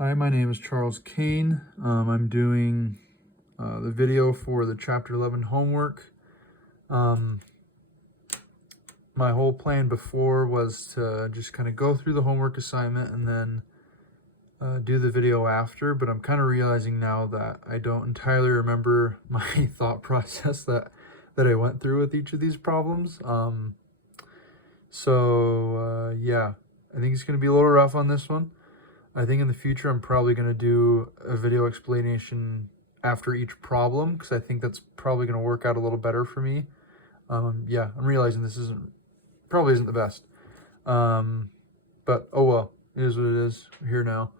Hi, my name is Charles Kane. I'm doing the video for the Chapter 11 homework. My whole plan before was to just kind of go through the homework assignment and then do the video after, but I'm kind of realizing now that I don't entirely remember my thought process that I went through with each of these problems. Yeah, I think it's going to be a little rough on this one. I think in the future I'm probably going to do a video explanation after each problem because I think that's probably going to work out a little better for me. Yeah, I'm realizing this probably isn't the best. But oh well, it is what it is. We're here now.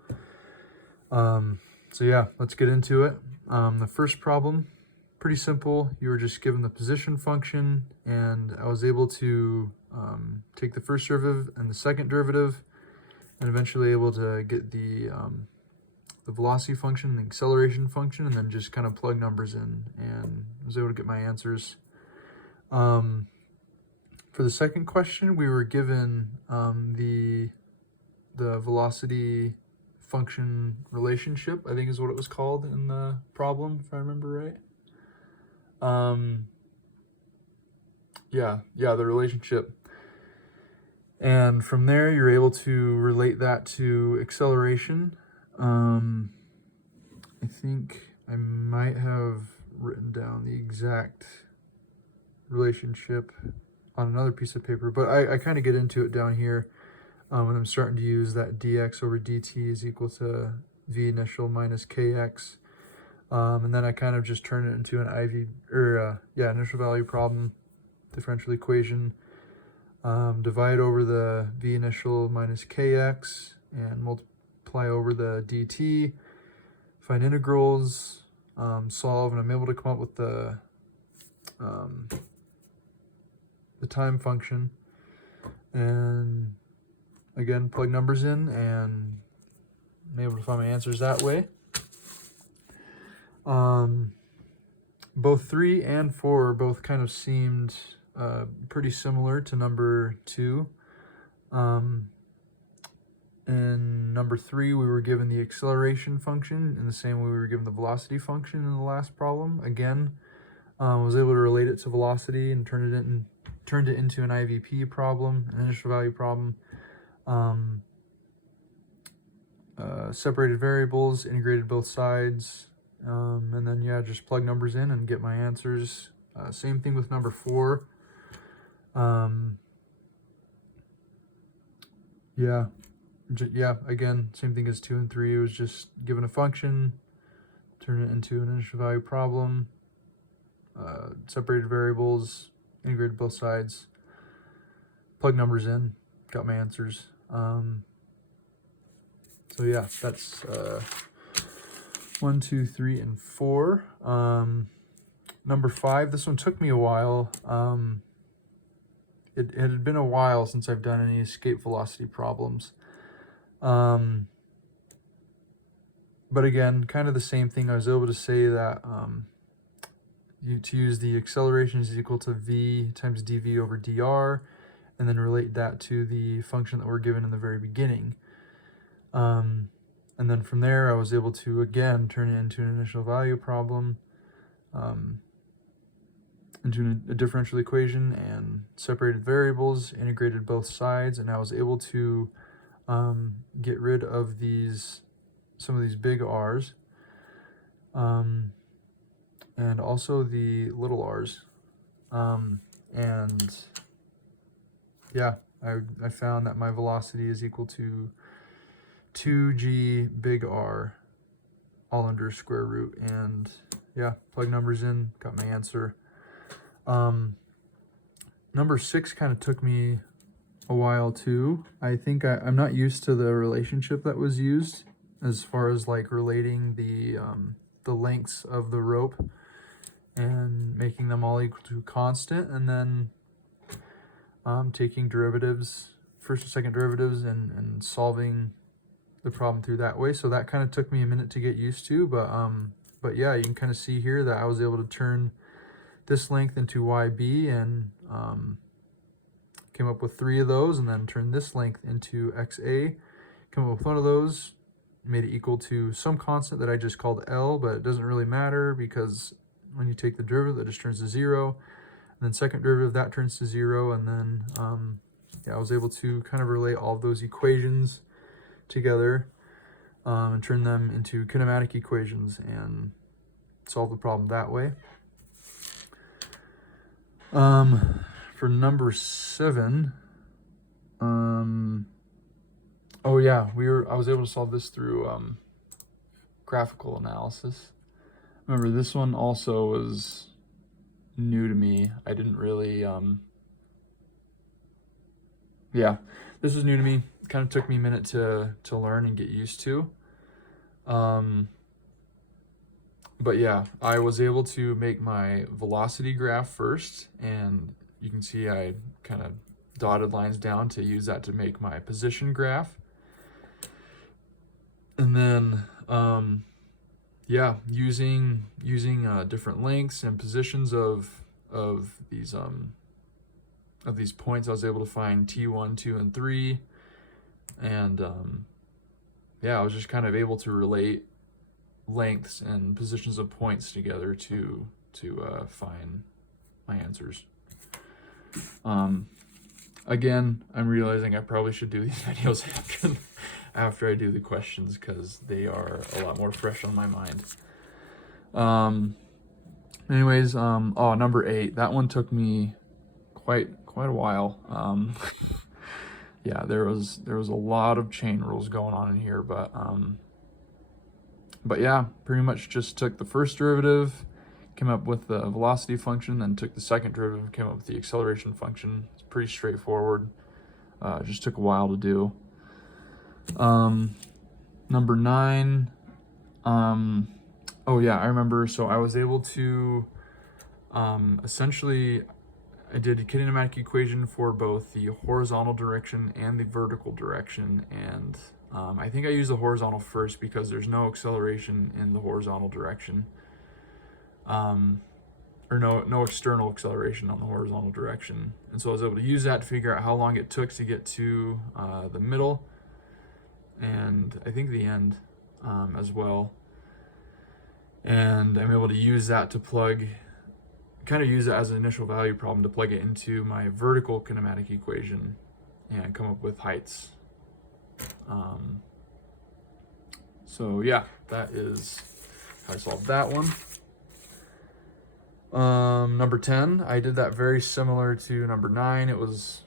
So yeah, let's get into it. The first problem, pretty simple. You were just given the position function, and I was able to take the first derivative and the second derivative, and eventually able to get the velocity function and the acceleration function, and then just kind of plug numbers in, and I was able to get my answers. For the second question, we were given the velocity function relationship, I think is what it was called in the problem, if I remember right. Yeah, the relationship. And from there, you're able to relate that to acceleration. I think I might have written down the exact relationship on another piece of paper, but I kind of get into it down here when I'm starting to use that dx over dt is equal to v initial minus kx. And then I kind of just turn it into an initial value problem, differential equation. Divide over the v initial minus kx and multiply over the dt, find integrals, solve, and I'm able to come up with the time function, and again plug numbers in, and I'm able to find my answers that way. Both 3 and 4 both kind of seemed pretty similar to number 2. In number 3, we were given the acceleration function in the same way we were given the velocity function in the last problem. Again, I was able to relate it to velocity and turned it into an IVP problem, an initial value problem. Separated variables, integrated both sides, and then just plug numbers in and get my answers. Same thing with number 4. Again, same thing as 2 and 3. It was just given a function, turn it into an initial value problem, separated variables, integrated both sides, plug numbers in, got my answers. So yeah, that's 1, 2, 3, and 4. Number 5, this one took me a while. It had been a while since I've done any escape velocity problems. But again, kind of the same thing. I was able to say that to use the acceleration is equal to v times dv over dr, and then relate that to the function that we're given in the very beginning. And then from there, I was able to, again, turn it into an initial value problem, into a differential equation, and separated variables, integrated both sides, and I was able to get rid of some of these big r's, and also the little r's. And yeah, I found that my velocity is equal to 2g big R all under square root, and yeah, plug numbers in, got my answer. Number 6 kind of took me a while too. I think I'm not used to the relationship that was used as far as like relating the lengths of the rope and making them all equal to constant, and then taking derivatives, first and second derivatives, and solving the problem through that way. So that kind of took me a minute to get used to, but yeah, you can kind of see here that I was able to turn this length into YB, and came up with 3 of those, and then turn this length into XA, come up with one of those, made it equal to some constant that I just called L, but it doesn't really matter because when you take the derivative, that just turns to 0. And then second derivative, that turns to 0. And then, yeah, I was able to kind of relate all of those equations together and turn them into kinematic equations and solve the problem that way. For number 7, oh yeah, I was able to solve this through graphical analysis. Remember, this one also was new to me. I didn't really, yeah, this was new to me. It kind of took me a minute to learn and get used to. But yeah, I was able to make my velocity graph first, and you can see I kind of dotted lines down to use that to make my position graph. And then, yeah, using different lengths and positions of these points, I was able to find T1, 2, and 3. And yeah, I was just kind of able to relate lengths and positions of points together to find my answers. Again, I'm realizing I probably should do these videos after I do the questions because they are a lot more fresh on my mind. Anyways, oh, number 8, that one took me quite a while. Yeah, there was a lot of chain rules going on in here, but yeah, pretty much just took the first derivative, came up with the velocity function, then took the second derivative, came up with the acceleration function. It's pretty straightforward. Just took a while to do. Number 9, oh yeah, I remember. So I was able to, essentially, I did a kinematic equation for both the horizontal direction and the vertical direction, and I think I used the horizontal first because there's no acceleration in the horizontal direction, or no external acceleration on the horizontal direction. And so I was able to use that to figure out how long it took to get to the middle, and I think the end as well. And I'm able to use that to kind of use it as an initial value problem to plug it into my vertical kinematic equation and come up with heights. So yeah, that is how I solved that one. Number 10, I did that very similar to number 9. It was